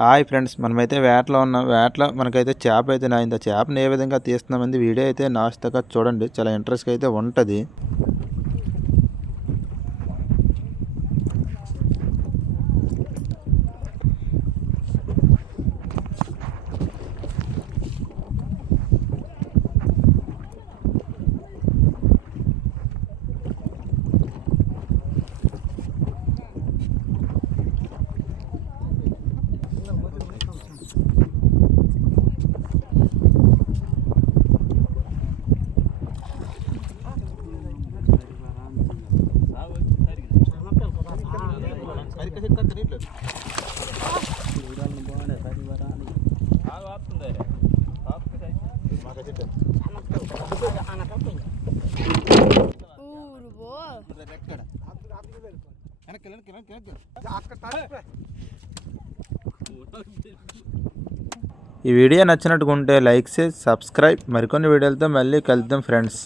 Hi friends, మనమైతే వేటలో ఉన్నాం. వేటలో మనకైతే చేప అయితే నాయింది. ఆ చేపని ఏ విధంగా తీస్తున్నామంది వీడియో అయితే నాస్తిగా చూడండి, చాలా ఇంట్రెస్ట్గా అయితే ఉంటుంది. ఈ వీడియో నచ్చినట్టుకుంటే లైక్ చేసి సబ్స్క్రైబ్. మరికొన్ని వీడియోలతో మళ్ళీ కలుద్దాం ఫ్రెండ్స్.